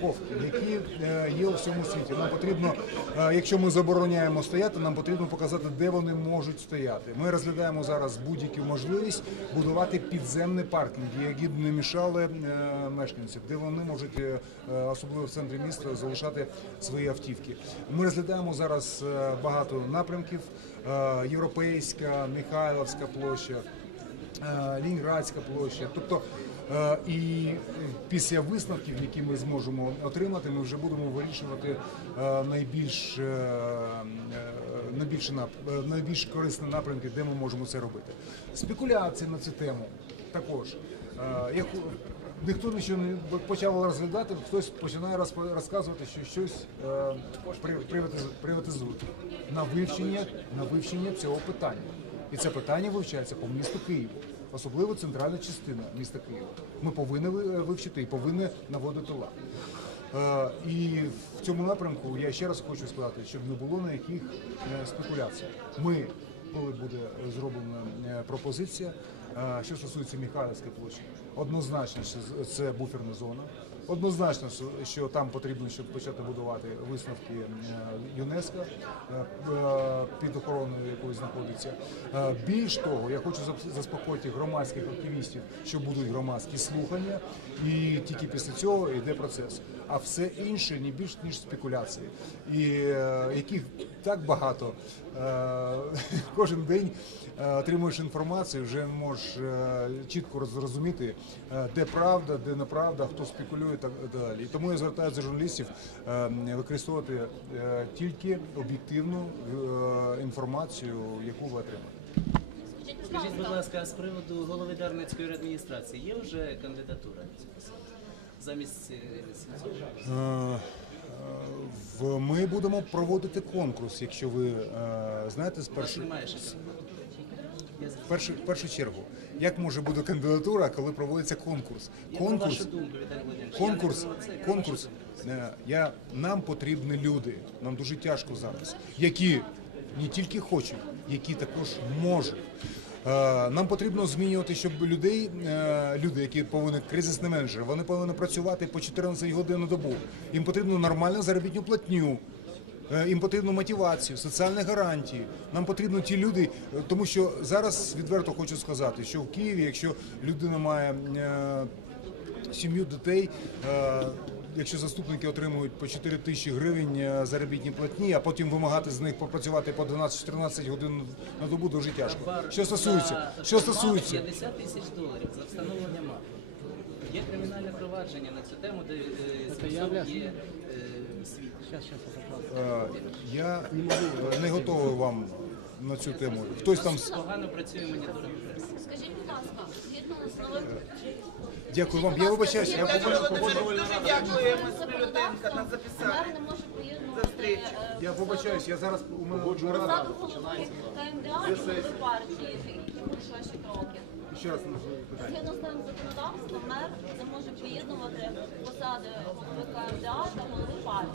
парковки, які е, є у всьому світі. Нам потрібно, е, якщо ми забороняємо стояти, нам потрібно показати, де вони можуть стояти. Ми розглядаємо зараз будь-яку можливість будувати підземні паркінги, які б не мішали е, мешканцям, де вони можуть, особливо в центрі міста, залишати свої автівки. Ми розглядаємо зараз багато напрямків: Європейська, Михайловська площа. Е, Лінградська площа. Тобто е, і після висновків, які ми зможемо отримати, ми вже будемо вирішувати е, найбільш, е, е, найбільш, корисні напрямки, де ми можемо це робити. Спекуляції на цю тему також. Я ху- Ніхто нічого не почав розглядати, хтось починає розказувати, що щось при- приватиз- приватизують на вивчення, на вивчення цього питання. І це питання вивчається по місту Києву, особливо центральна частина міста Києва. Ми повинні вивчити і повинні наводити лад. Е, І в цьому напрямку я ще раз хочу сказати, щоб не було ніяких яких спекуляцій. Ми, коли буде зроблена е, пропозиція, е, що стосується Михайлівської площі, однозначно, що це буферна зона. Однозначно, що- там потрібно, щоб почати будувати висновки е, ЮНЕСКО під охороною якої знаходиться. Більш того, я хочу заспокоїти громадських активістів, що будуть громадські слухання, і тільки після цього йде процес. А все інше не більш ніж спекуляції, і яких так багато. Е, Кожен день е, отримуєш інформацію, вже можеш е, чітко зрозуміти, де правда, де неправда, хто спекулює так далі. І тому я звертаюся до журналістів використовувати тільки об'єктивну інформацію, яку ви отримаєте. Скажіть, будь ласка, з приводу голови Дарницької адміністрації є вже кандидатура на цю посаду? Замість е, Сенцова? Е, е, Ми будемо проводити конкурс, якщо ви е, знаєте, з першої першу, першу чергу. Як може бути кандидатура, коли проводиться конкурс? Конкурс. Конкурс, конкурс. Я нам потрібні люди. Нам дуже тяжко зараз, які не тільки хочуть, які також можуть. Е, Нам потрібно змінювати, щоб людей, е, люди, які повинні кризисні менеджери, вони повинні працювати по 14 годин на добу. Їм потрібно нормальну заробітну платню. Е, Їм потрібно мотивацію, соціальні гарантії. Нам потрібно ті люди, тому що зараз відверто хочу сказати, що в Києві, якщо людина має сім'ю дітей. Якщо заступники отримують по 4 тисячі гривень е, заробітні платні, а потім вимагати з них попрацювати по 12-14 годин на добу дуже тяжко. Що стосується, що стосується 50 тисяч доларів за встановлення мапи. Є кримінальне провадження на цю тему, де е, є е, е, я не готовий вам на цю тему. Хтось там Погано працює моніторинг. Скажіть, будь ласка, згідно з новим дякую вам. Я вибачаюся. Я новим Дуже дякуємо нас записали. встречу. е, Я вибачаюсь, я зараз у мене посаду нарада. голови КМДА і партії, які пройшли 6 років. Ще раз. Згідно з новим законодавством, мер не може приєднувати посади голови КМДА та голови партії.